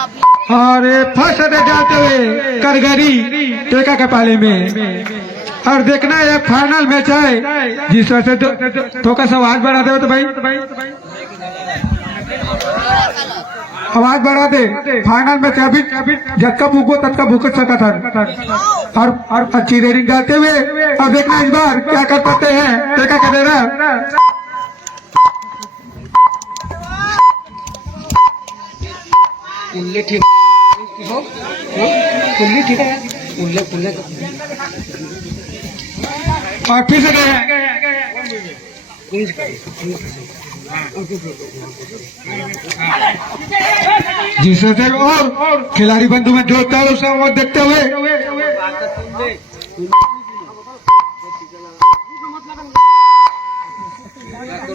और first attack जाते हुए करगरी टेका के पाले में। और देखना है फाइनल मैच है जिस वजह से थोड़ा सा आवाज बढ़ा दे तो भाई आवाज बढ़ा दे। फाइनल मैच अभी जब भूखो तब का भूख सका था और अच्छी रेडिंग गाते हुए। और देखना इस बार क्या कर पाते हैं टेका का दे रहा उल्ले ठीक उल्ले ठीक है उल्ले उल्ले और फिर से जिस वजह और खिलाड़ी बंधु में जो होता है उसे वो देखते हुए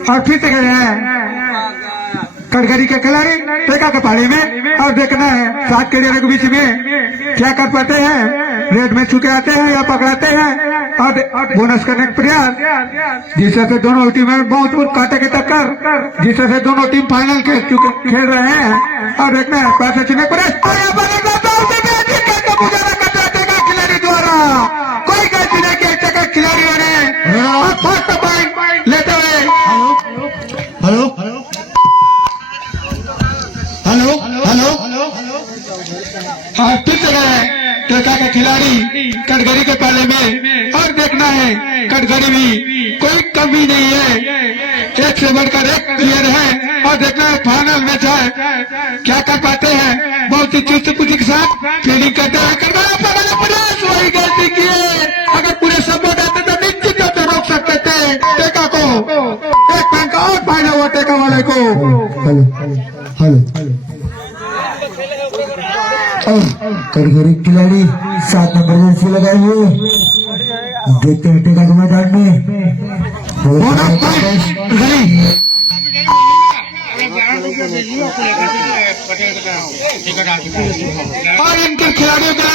और फिर से गए हैं कटघरी के खिलाड़ी टेका के पाड़ी में। और देखना है 7 कैरियर के बीच में क्या कर पाते हैं, रेड में छुके आते हैं या पकड़ाते हैं और बोनस करने का प्रयास। जिससे से दोनों टीम में बहुत कांटे की टक्कर, जिससे से दोनों टीम फाइनल खेल रहे हैं। और देखना है पैसे चुने खिलाड़ी द्वारा कोई गलती नहीं की खिलाड़ियों ने फर्स्ट पॉइंट लेते हुए। हेलो हेलो हेलो हाँ फिर चला है टेका का खिलाड़ी कटघरी के पाले में। और देखना है कटघरी भी कोई कमी नहीं है, एक से बढ़कर एक प्लेयर है। और देखना है फाइनल मैच है क्या कर पाते हैं, बहुत ही चुस्त पुस्ती के साथ फील्डिंग करते हैं। प्रयास वही गलती किए, अगर पूरे सपोर्ट आते तो निश्चित रूप से रोक सकते थे टेका को। एक पॉइंट का और फायदा हुआ टेका वाले को। हेलो कटघरी खिलाड़ी 7 नंबर जर्सी लगाए हुए देखते हैं टेका के मैदान में। और इनके खिलाड़ियों का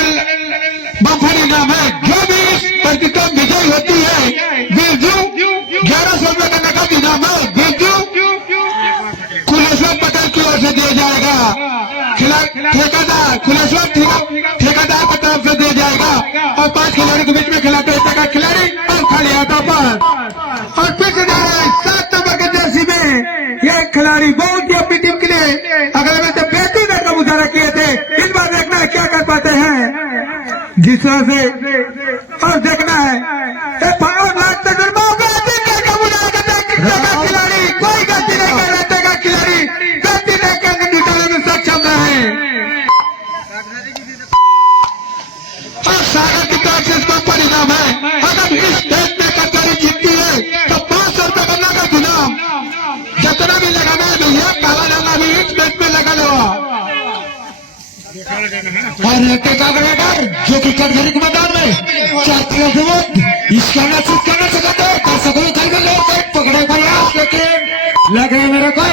बम्पर इनाम है जो भी इस प्रतियोगिता विजयी होती है बिरजू 1100 रुपये का नकद इनाम है बिरजू कुलेश्वर पटेल की ओर से दिया जाएगा। ठेकेदार कुलेश्वर ठेकेदार की तरफ से दिया जाएगा। और 5 खिलाड़ी के बीच में खिलाते हैं खिलाड़ी और खाली हाथों पर। और फिर से 7 नंबर के जर्सी में ये खिलाड़ी बहुत ही अपनी टीम के लिए अगले में बेहतरीन का मुजाहरा किए थे। इस बार देखना है क्या कर पाते हैं जिस तरह से। और देखना है खिलाड़ी कोई गलती नहीं कर रहे का खिलाड़ी गलती नहीं करके निकालने में सक्षम रहे। और सागर की तरफ से इसका परिणाम है, अगर इस देश में कटघरी जीतती है तो 500 रुपये का नकद इनाम जितना भी लगाना है भैया काला जाना भी इस देश में लगा लो। और टेका जो कि कटघरी के मैदान में 4 इसका महसूस करना चाहते हैं पकड़े प्रयास लेकिन लगे मेरे को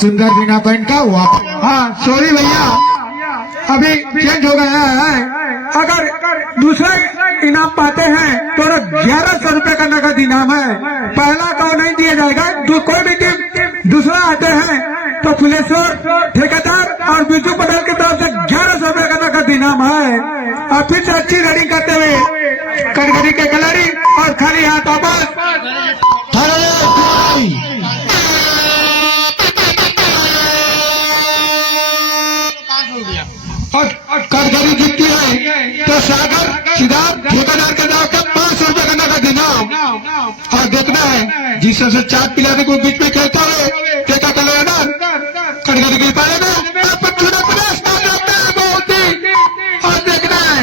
सुंदर बिना पॉइंट का हुआ। हाँ सॉरी भैया अभी चेंज हो गया है, अगर दूसरा इनाम पाते हैं तो 1100 रुपये का नकद इनाम है। पहला का नहीं दिया जाएगा, कोई भी टीम दूसरा आते हैं तो फुलेश्वर ठेकेदार और बिरजू पटेल की तरफ से 1100 रुपये का नकद इनाम है। और फिर से अच्छी रेडिंग करते हुए कटघरी के खिलाड़ी और खाली हाथ वापस। और कटघरी जीतती है तो सागर सिद्धार्थ ठेकेदार के नाम का 500 रुपये का नकद इनाम। और देखना है जिस से 4 प्लेयर को बीच में खेलता है टेका का लेनर कटघरी के पाले में बहुत ही। और देखना है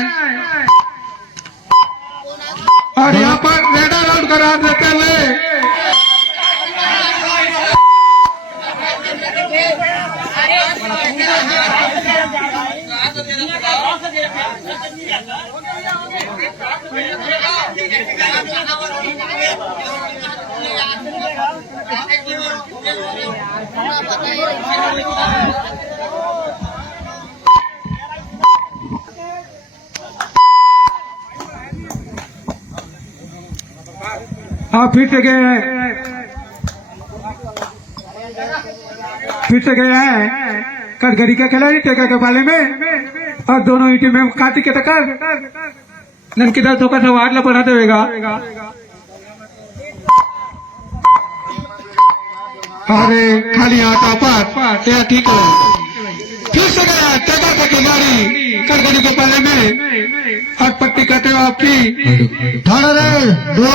और यहाँ पर रेडर आउट करार देते हुए फिर से गए हैं कटघरी के खिलाड़ी टेका के पाले में और दोनों ही टीम में काटी के टक्कर लड़की दस होकर से वार्ड बढ़ाते हुएगा अरे खाली हाथा पर या ठीक है फिर से गया टेका का खिलाड़ी कटघरी के पाले में और पट्टी करते हो आपकी थाना रे दो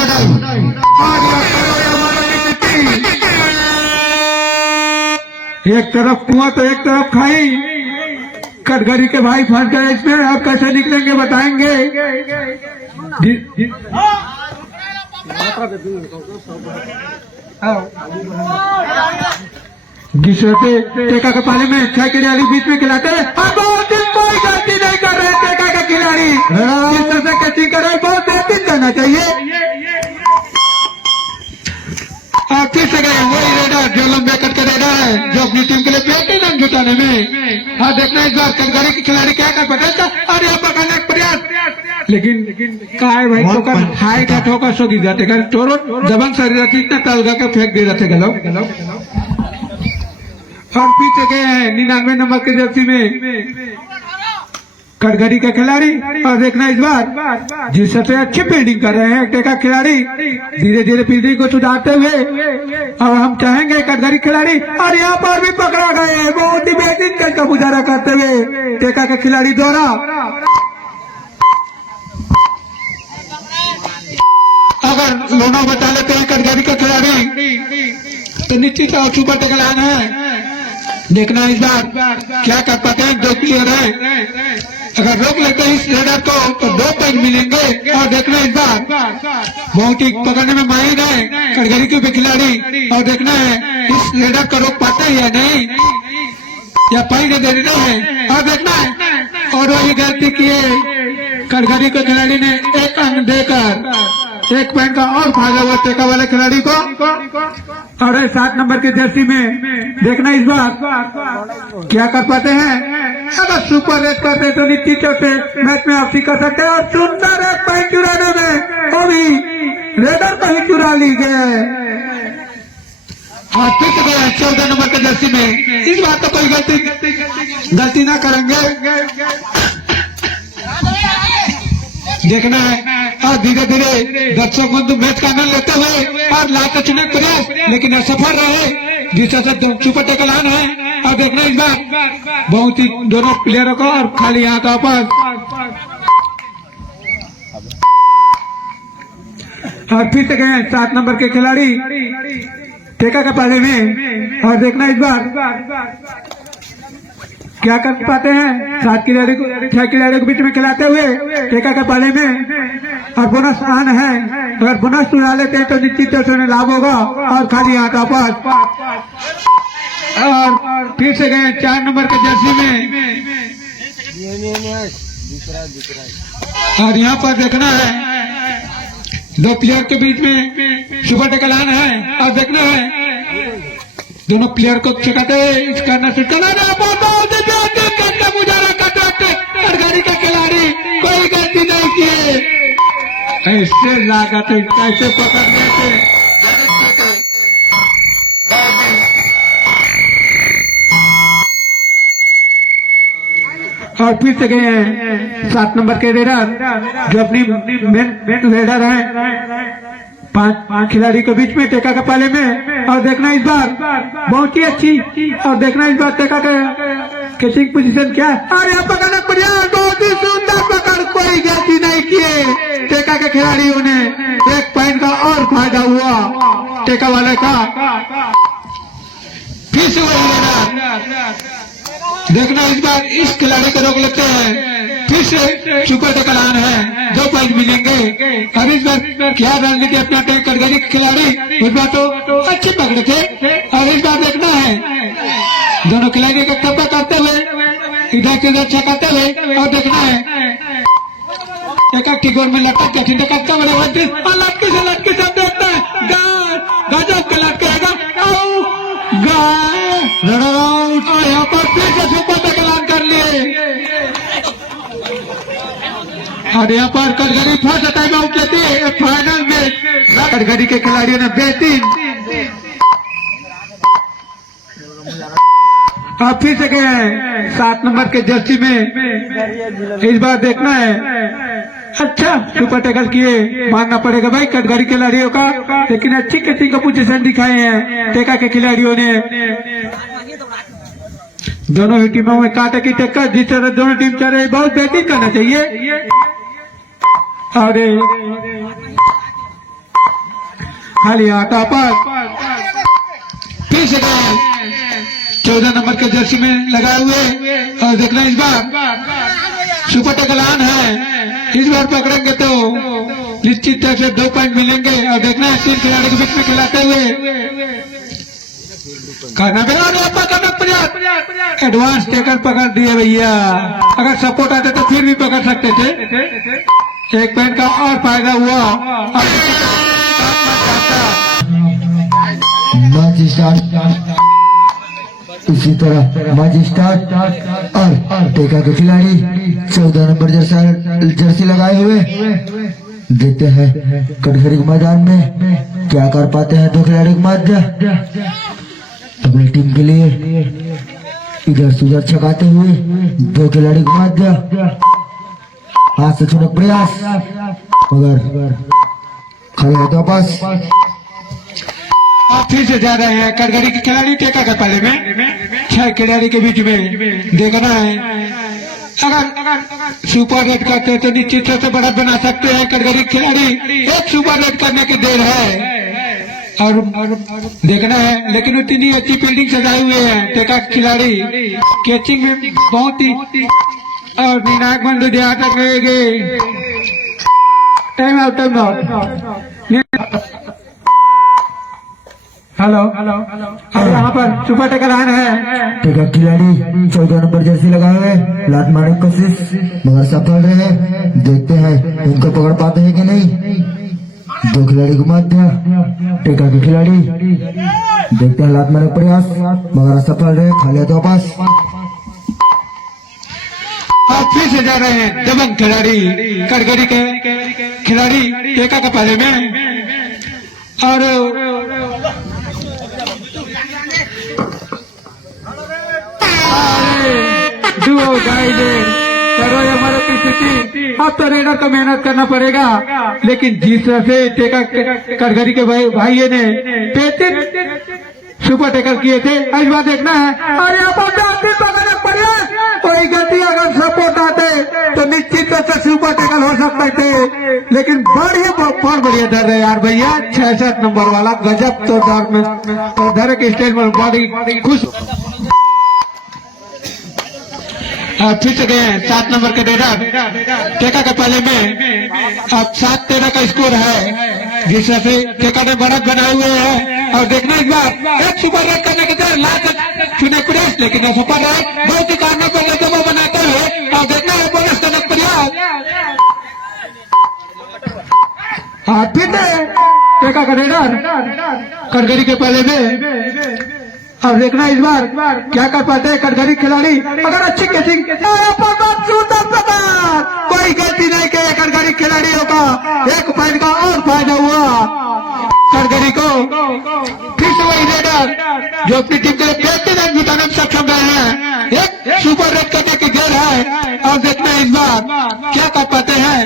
एक तरफ कुआं तो एक तरफ खाई कटघरी के भाई फंस गए इसमें अब कैसे निकलेंगे बताएंगे जिससे टेका के पाले में 6 खिलाड़ी बीच में खिलाते हैं कोई गलती नहीं कर रहे टेका का खिलाड़ी जिस तरह से कैचिंग कर रहे बहुत बेहतरीन करना चाहिए फिर से गए वही रेडर जो लंबे कट के रेडर है जो अपनी टीम के लिए बेहतरीन रन जुटाने में हाँ देखना इस बार कटघरी के खिलाड़ी क्या कर पड़ेगा और यहाँ पर करने का प्रयास लेकिन काय भाई ठोकर हाई का ठोकर सो गिर जाते कर तोरो जबन शरीर इतना तलगा के फेंक दे जाते गलो और पीछे गए हैं 99 नंबर के जर्सी में कटघरी के खिलाड़ी और देखना इस बार जिस सबसे अच्छी फील्डिंग कर रहे हैं टेका खिलाड़ी धीरे धीरे फील्डिंग को सुधारते हुए और हम चाहेंगे कटघरी खिलाड़ी और यहाँ पर भी पकड़ा गए बहुत ही बेहतरीन खेल का गुजारा करते हुए टेका के खिलाड़ी द्वारा अगर लोना बचा लेते हैं कटघरी के खिलाड़ी तो निश्चित और सुपर टेकल आना है देखना इस बार क्या कर पाते हैं 2 प्लेयर है अगर रोक लेते हैं इस रेडर को तो 2 पॉइंट मिलेंगे और देखना इस बार बहुत ही पकड़ने में माहिर है कटघरी के भी खिलाड़ी और देखना है इस रेडर को रोक पाते हैं या नहीं या पॉइंट दे रहे हैं और देखना है और वही गलती किए कटघरी के खिलाड़ी ने 1 अंक देकर 1 पॉइंट का और फायदा हुआ टेका वाले खिलाड़ी को और 7 नंबर के जर्सी में देखना इस बार क्या कर पाते हैं अगर सुपर रेड करते तो निश्चित से मैच में वापसी कर सकते हैं और सुंदर 1 पॉइंट चुराने में वो भी रेडर को ही चुरा ली गए और फिर से गया 14 नंबर के जर्सी में इस बार तो कोई गलती ना करेंगे देखना है और धीरे धीरे दर्शक बंधु मैच का आनंद लेते हुए और लाख चुने प्रयास लेकिन असफल रहे जिस से सुपर टेकल आना है और देखना इस बार बहुत ही दोनों प्लेयरों को और खाली हाथों पर और फिर से गए 7 नंबर के खिलाड़ी टेका के पाले में और देखना इस बार क्या कर पाते हैं 7 खिलाड़ी को 6 खिलाड़ी के बीच में खिलाते हुए टेका के पाले में और बोनस आन है अगर बोनस चुरा लेते हैं तो निश्चित रूप से लाभ होगा और खाली हाथों पर और फिर से गए 4 नंबर के जर्सी में और यहाँ पर देखना है 2 प्लेयर के बीच में सुपर टेकल आना है और देखना है दोनों प्लेयर को चकाते हुए इसका नसीब गुजारा करते कटघरी का खिलाड़ी कोई गलती नहीं किए ऐसे लागत कैसे पकड़ लेते और फिर से गए हैं 7 नंबर के रेडर जो अपनी मेन रेडर है 5 खिलाड़ी के बीच में टेका के पाले में और देखना इस बार बहुत ही अच्छी और देखना इस बार टेका के कैचिंग पोजीशन क्या है और यहाँ पकड़ना प्रयास बहुत ही सुंदर पकड़ कोई गलती नहीं किए टेका के खिलाड़ियों ने 1 पॉइंट का और फायदा हुआ टेका वाले का फिर से वही देखना इस बार इस खिलाड़ी को रोक लेते हैं फिर से सुपर टेकल आना है 2 पॉइंट मिलेंगे और इस बार क्या रणनीति अपना टेक कटघरी के खिलाड़ी इस बार तो अच्छे पकड़े थे और इस बार देखना है दोनों खिलाड़ी का टप्पा करते हुए इधर से उधर छकाते हुए और देखना है एक गोल में लटक कठिन तो कटका बड़े और लटके से सब देखता है गजब का लटकेगा यहाँ पर फिर से सुपर टेकल आन कर लिए और यहाँ पर कटघरी फर्स्ट टाइम आउट लेती है फाइनल में कटघरी के खिलाड़ियों ने बेहतरीन अब फिर से गए हैं 7 नंबर के जर्सी में। इस बार देखना है। अच्छा सुपर टैकल किए, मानना पड़ेगा भाई कटघरी खिलाड़ियों का, लेकिन अच्छी किस्म का पोजीशन दिखाए हैं टेका के खिलाड़ियों ने। दोनों ही टीमों में कांटे की टक्कर, जिस तरह दोनों टीम चल रही बहुत बेहतरीन करना चाहिए। अरे खाली आटा पर फिर से गए 14 नंबर के जर्सी में लगाए हुए। और देखना इस बार सुपर टैकल ऑन है, इस बार पकड़ेंगे तो निश्चित तौर से 2 पॉइंट मिलेंगे। और देखना है 3 खिलाड़ी के बीच में खिलाते हुए करना प्रयास। एडवांस टैकल पकड़ दिए भैया, अगर सपोर्ट आते तो फिर भी पकड़ सकते थे। 1 पॉइंट का और फायदा हुआ। मैच स्टार्ट, इसी तरह मैच स्टार्ट। और टेका के खिलाड़ी 14 नंबर जर्सी लगाए हुए। देखते हैं कटघरी के मैदान में क्या कर पाते हैं दो खिलाड़ी के मध्य। अपनी टीम के लिए इधर से उधर छकाते हुए दो खिलाड़ी के मध्य हाथ से छूने का प्रयास, मगर खड़े हाथ वापस। फिर से जा रहे हैं कटघरी के खिलाड़ी टेका के पाले में। 6 खिलाड़ी के बीच में देखना है, अगर सुपर रेड करते तो निश्चित से बड़ा बना सकते हैं कटघरी खिलाड़ी। एक सुपर रेड करने की देर है और देखना है, लेकिन उतनी अच्छी फील्डिंग सजाए हुए हैं टेका के खिलाड़ी। कैचिंग में बहुत ही और निर्णायक बंदू ध्यान रखेंगे। Time out, time out. Hello, और यहाँ पर सुपर टैकल ऑन है। टेका खिलाड़ी 14 नंबर जर्सी लगाए हुए, लात मारने की कोशिश मगर सफल रहे। देखते हैं उनको पकड़ पाते हैं कि नहीं। 2 खिलाड़ी के मध्य टेका के खिलाड़ी देखते हैं लात मारने का प्रयास, मगर असफल रहे। खाली तो वापस। और फिर से जा रहे हैं दबंग खिलाड़ी कटघरी के खिलाड़ी टेका के पाले में। और डुओ गाइडेड करो हमारे की स्थिति। अब तो रेडर को मेहनत करना पड़ेगा, लेकिन जिस तरह से टेका कटघरी के भाइयों ने 35 सुपर टैकल किए थे, इस बार देखना है। और यहाँ पर पकड़ना पड़ेगा, कोई गलती अगर सपोर्ट आते तो निश्चित तौर से सुपर टैकल हो सकते थे, लेकिन बहुत बढ़िया दर है यार भैया। 66 नंबर वाला गजब तो दर में तो दर के स्टेज में बड़ी खुश। फिर से गए 7 नंबर के रेडर टेका के पाले में। अब 7-13 का स्कोर है, जिस तरह से टेका ने बढ़त बनाए हुए हैं। और देखना इस बार एक सुपर रेड करने की तरह लास्ट चुने प्रयास, लेकिन सुपर रेड बहुत ही कारणों पर लेते वो बनाते हुए। और देखना है बोनस करने का प्रयास। फिर से टेका का रेडर कटघरी के पाले में। अब देखना इस बार क्या कर पाते हैं कटघरी खिलाड़ी। अगर अच्छी कैचिंग, कोई गलती नहीं की कटघरी खिलाड़ियों का। 1 पॉइंट का और फायदा हुआ कटघरी को। फिर से वही रेडर जो अपनी टीम के लिए बेहतरीन रन जुटाने में सक्षम रहे हैं। एक सुपर रेड करने की देर है। और देखना इस बार क्या कर पाते हैं।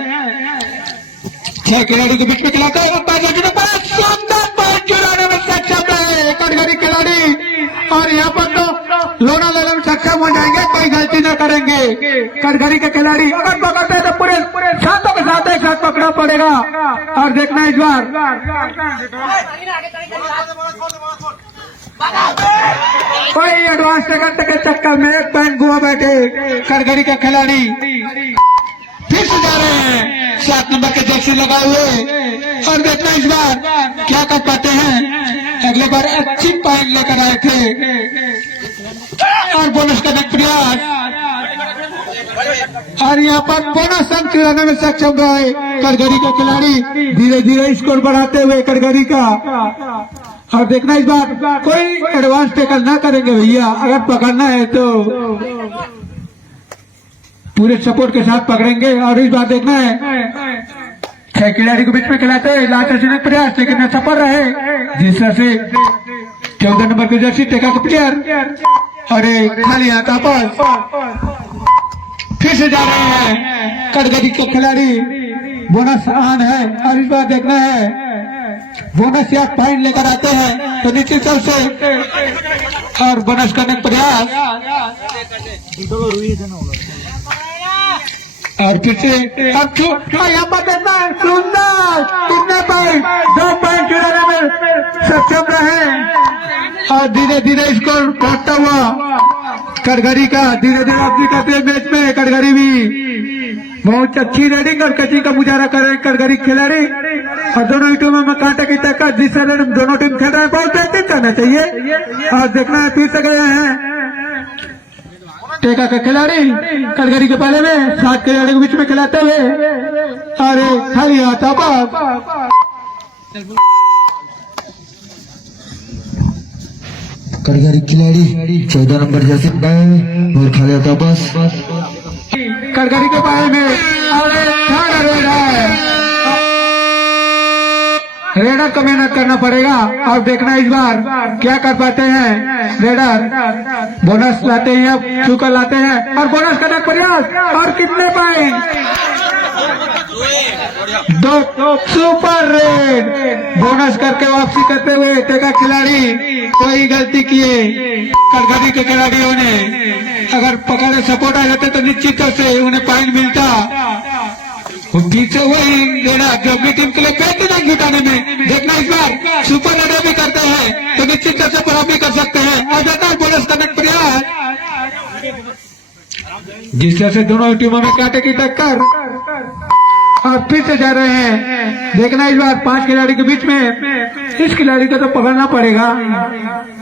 6 खिलाड़ी के बीच में खिलाते हैं, शानदार पॉइंट जुटाने में सक्षम रहे कटघरी खिलाड़ी। और यहाँ पर तो लोना लेने में सक्षम हो जाएंगे, कोई गलती न करेंगे कटघरी के खिलाड़ी। अगर पकड़ते हैं तो पूरे सातों के साथ एक साथ पकड़ना पड़ेगा। और देखना इस बार कोई एडवांस टैकल के चक्कर में 1 पॉइंट गुआ बैठे कटघरी के खिलाड़ी। फिर से जा रहे हैं 7 नंबर के जर्सी लगाए हुए। और देखना इस बार क्या कर पाते हैं। अगले बार अच्छी पॉइंट लेकर आए थे और बोनस करने का प्रयास। और यहाँ पर बोनस अंक चुराने में सक्षम रहे कटघरी के खिलाड़ी, धीरे धीरे स्कोर बढ़ाते हुए कटघरी का। और देखना इस बार कोई एडवांस टैकल ना करेंगे भैया। अगर पकड़ना है तो पूरे सपोर्ट के साथ पकड़ेंगे। और इस बार देखना है 6 खिलाड़ी के बीच में खिलाते हैं लास्ट प्रयास, लेकिन सफल रहे। जिस तरह से 14 नंबर की जर्सी टेका का प्लेयर और खाली हाथा पर फिर से जा रहे हैं कटघरी के खिलाड़ी। बोनस ऑन है और इस बार देखना है बोनस या पॉइंट लेकर आते हैं तो नीचे चल से और बोनस करने का प्रयास और फिर से अब यहाँ पर देखना है सुंदर कितने पॉइंट 2 पॉइंट चुराने में सक्षम रहे और धीरे धीरे स्कोर बढ़ता हुआ कटघरी का धीरे धीरे अपनी करते मैच में कटघरी भी बहुत अच्छी रेडिंग और कचिंग का मुजाहरा कर रहे हैं कटघरी खिलाड़ी और दोनों ही टीमों में कांटे की टक्कर जिस तरह दोनों टीम खेल रहे हैं बहुत बेहतरीन करना चाहिए और देखना है फिर से गए हैं टेका का खिलाड़ी कटघरी के पहले में 7 खिलाड़ी के बीच में खिलाते हुए और खाली हाथा पर कटघरी खिलाड़ी 14 नंबर जर्सी और खाली हाथा बस कटघरी के बारे में रेडर को मेहनत करना पड़ेगा और देखना इस बार क्या कर पाते हैं रेडर। बोनस लाते हैं अब छूकर लाते हैं और बोनस करने का प्रयास और कितने पॉइंट 2 सुपर रेड बोनस करके वापसी करते हुए टेका खिलाड़ी कोई गलती किए कटघरी के खिलाड़ियों ने अगर पकड़े सपोर्ट आ जाते तो निश्चित तौर से उन्हें पॉइंट मिलता। पीछे वही लेना जो अपनी टीम के लिए बेहतरीन जुटाने में देखना इस बार सुपर रेडर भी करते हैं तो निश्चित तौर से प्राप्त भी कर सकते हैं और जाता है बोनस करने का प्रयास जिस तरह से दोनों टीमों में कांटे की टक्कर और फिर से जा रहे हैं। देखना इस बार 5 खिलाड़ी के बीच में इस खिलाड़ी को तो पकड़ना पड़ेगा।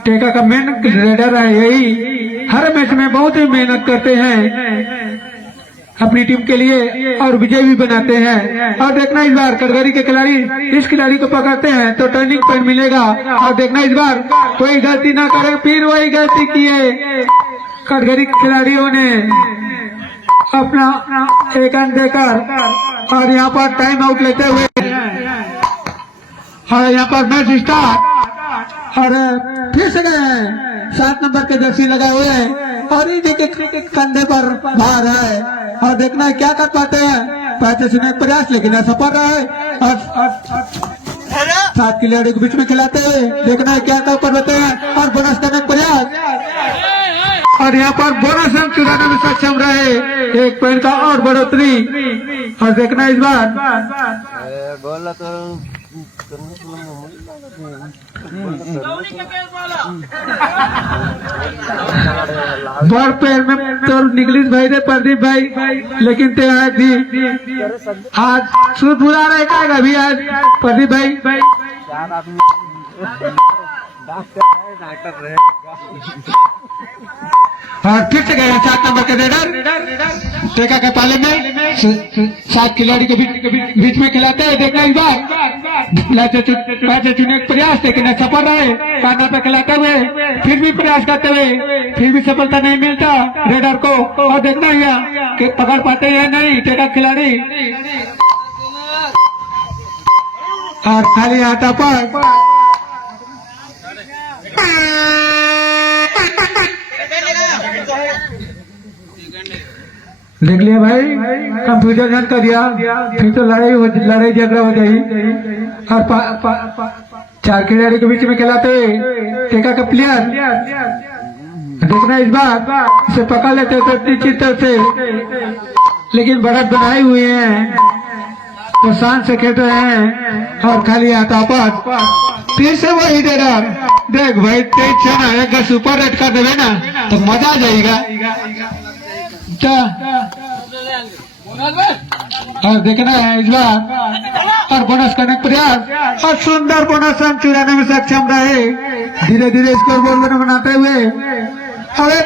टेका का मेन रेडर है यही हर मैच में बहुत ही मेहनत करते हैं अपनी टीम के लिए और विजय भी बनाते हैं और देखना इस बार कटघरी के खिलाड़ी इस खिलाड़ी को पकड़ते हैं तो टर्निंग पॉइंट मिलेगा और देखना इस बार कोई गलती ना करे फिर वही गलती किए कटघरी खिलाड़ियों ने अपना एक अंक देकर और यहाँ पर टाइम आउट लेते हुए और यहाँ पर मैच स्टार्ट और फिर से गए हैं 7 नंबर के जर्सी लगाए हुए हैं और इन्हीं के कंधे पर भार है और देखना है क्या कर पाते हैं पैसे सुनने का प्रयास लेकिन असफल रहे और 7 खिलाड़ियों के बीच में खिलाते हुए देखना है क्या कर पाते हैं और बोनस करने का प्रयास और यहाँ पर बोनस अंक चुराने में सक्षम रहे 1 पॉइंट का और बढ़ोतरी और देखना इस बार बड़ पैर में तो निकलिस भाई रे प्रदीप भाई लेकिन ते आज सूद बुला रहे का अभी आज प्रदीप भाई और फिर से गए 7 नंबर के रेडर टेका के पाले में 7 खिलाड़ी के बीच में खिलाते हैं। देखना इस बार पैसे चुनने का प्रयास लेकिन सफल रहे काना पे खिलाते हुए फिर भी प्रयास करते हुए फिर भी सफलता नहीं मिलता रेडर को और देखना है कि पकड़ पाते हैं नहीं टेका खिलाड़ी और खाली हाथा पर देख लिया भाई कंप्यूटर जन कर दिया फिर तो लड़ाई झगड़ा हो गई और 4 खिलाड़ी के बीच में खिलाते टेका का प्लेयर देखना इस बार इसे पकड़ लेते तो निश्चित तौर से लेकिन बढ़त बनाए हुए हैं तो शांत से खेल रहे हैं और खाली हाथा पर फिर से वही रेडर देख भाई तेज से ना एक सुपर रेड कर देवे ना तो मजा आ जाएगा और देखना है इस बार और बोनस करने का प्रयास और सुंदर बोनस अंक चुराने में सक्षम रहे धीरे धीरे स्कोर बोर्ड बनाते हुए और इस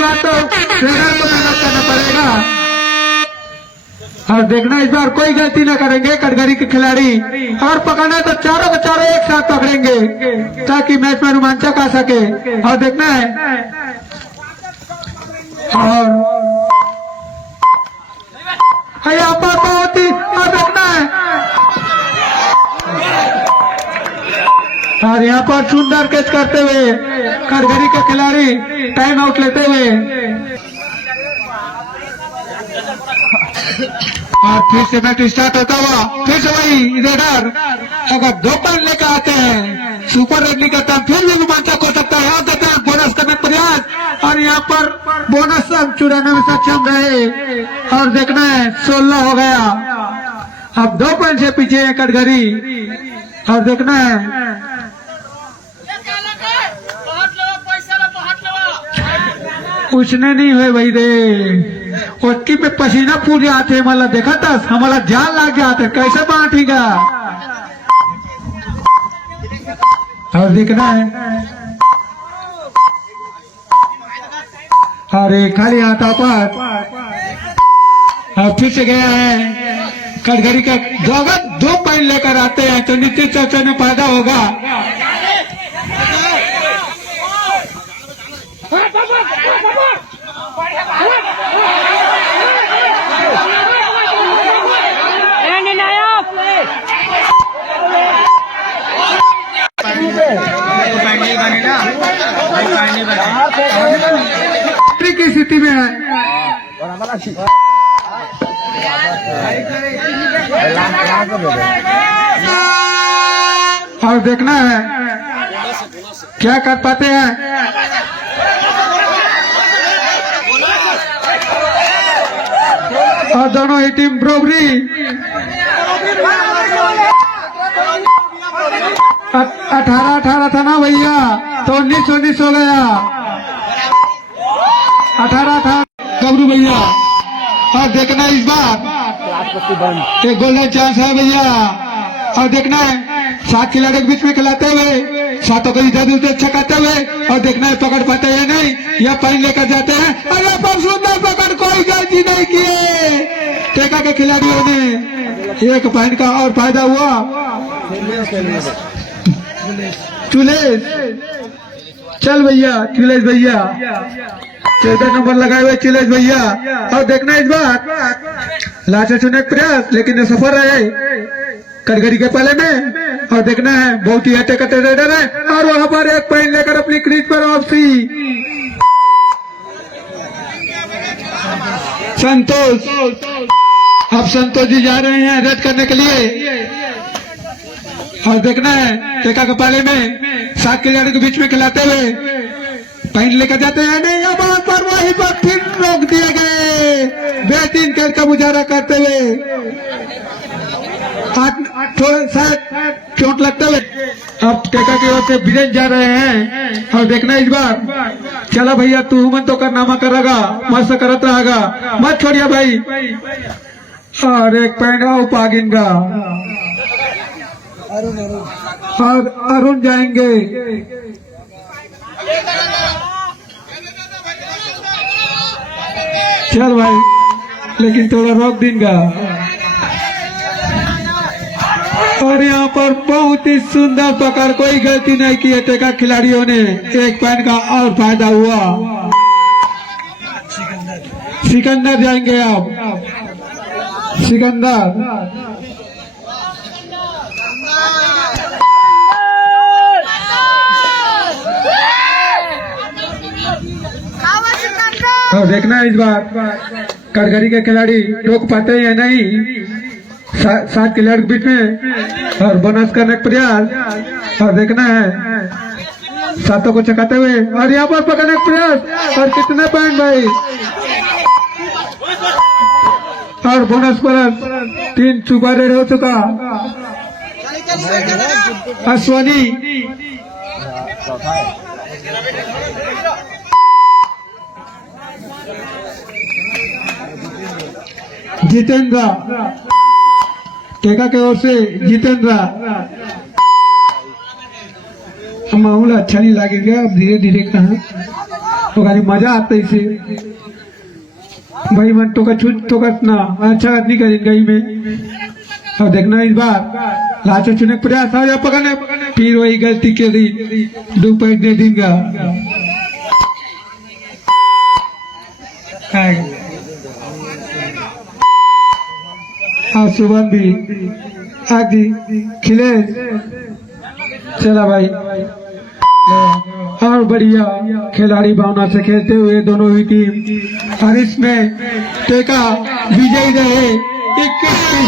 बार तो रेडर को मेहनत करना पड़ेगा और देखना इस बार कोई गलती न करेंगे कटघरी के खिलाड़ी और पकड़ना तो चारों के चारों एक साथ पकड़ेंगे ताकि मैच में रोमांचक आ सके और देखना है और यहाँ पर बहुत ही और देखना है और यहाँ पर सुंदर कैच करते हुए कटघरी के खिलाड़ी टाइम आउट लेते हुए और फिर से मैच स्टार्ट होता हुआ फिर से वही रेडर अगर 2 पॉइंट लेकर आते हैं सुपर रेडली का टर्न फिर भी रोमांचक हो सकता है। आप देखते हैं बोनस करने प्रयास और यहाँ पर बोनस सब चुराने में सक्षम रहे और देखना है 16 हो गया। अब 2 पॉइंट से पीछे है कटघरी और देखना है उसने नहीं हुए भाई रे उसकी में पसीना फूल जाते हमारा देखा था हमारा जान लग जाते कैसे बांटेगा और देखना है अरे खाली हाथा पर और फिर से गया है कटघरी का 2 पॉइंट लेकर आते हैं तो निश्चित चर्चा में फायदा होगा। की स्थिति में है और देखना है क्या कर पाते हैं। और दोनों ही टीम बराबरी 18-18 था ना भैया तो 19-19 हो गया 18 था गबरू भैया। और देखना इस बार एक गोल्डन चांस है भैया और देखना है 7 खिलाड़ी के बीच में खिलाते हुए 7 को इधर उधर अच्छा करते हुए और देखना है पकड़ पाते हैं नहीं या पॉइंट लेकर जाते हैं और यहाँ पर सुंदर पकड़ कोई गलती नहीं किए टेका के खिलाड़ियों ने 1 पॉइंट का और फायदा हुआ। चुलेश चल भैया चुलेश भैया 14 नंबर लगाए हुए चुलेश भैया और देखना इस बार लास्ट चुने प्रयास लेकिन सफल रहे कटघरी के पहले में और देखना है बहुत ही अटैक रेडर है और वहां पर 1 पॉइंट लेकर अपनी क्रीज पर वापसी। संतोष अब संतोष जी जा रहे हैं रेड करने के लिए और देखना है टेका के पाले में 7 खिलाड़ी के बीच में खिलाते हुए पॉइंट लेकर जाते हैं नहीं अब पर वहीं पर फिर रोक दिए गए बेहतरीन खेल का मुजाहरा करते हुए चोट लगते हुए अब टेका की ओर से वीरेंद्र जा रहे हैं और देखना इस बार चला भैया तू मन तो कारनामा करेगा मस्त करता रहेगा मत छोड़िया भाई और 1 पॉइंट आओ पागिनगा और अरुण जाएंगे चल भाई लेकिन थोड़ा रोक देंगे और यहाँ पर बहुत ही सुंदर पकड़ कोई गलती नहीं की टेका खिलाड़ियों ने 1 पॉइंट का और फायदा हुआ। सिकंदर जाएंगे अब सिकंदर और देखना इस बार कटघरी के खिलाड़ी रोक पाते हैं नहीं 7 खिलाड़ी के बीच में और बोनस करने का प्रयास और देखना है 7 को चकाते हुए और यहाँ पर पकड़ने का प्रयास और कितने पॉइंट भाई और बोनस पर 3 सुपर रेड हो चुका। अश्वनी जितेंद्र टेका के ओर से जितेंद्र माहौल अच्छा नहीं लगेगा अब धीरे धीरे कहा तो गाड़ी मजा आता इसे भाई मन तो का छूट तो करना अच्छा नहीं करेंगे में और देखना इस बार लास्ट चुने प्रयास आ जा पकड़ने फिर वही गलती के लिए 2 पॉइंट दे देंगे। हाँ सुबह भी आदि खिले चला भाई। और बढ़िया खिलाड़ी भावना से खेलते हुए दोनों ही टीम और इसमें टेका विजयी रहे 21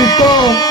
इसको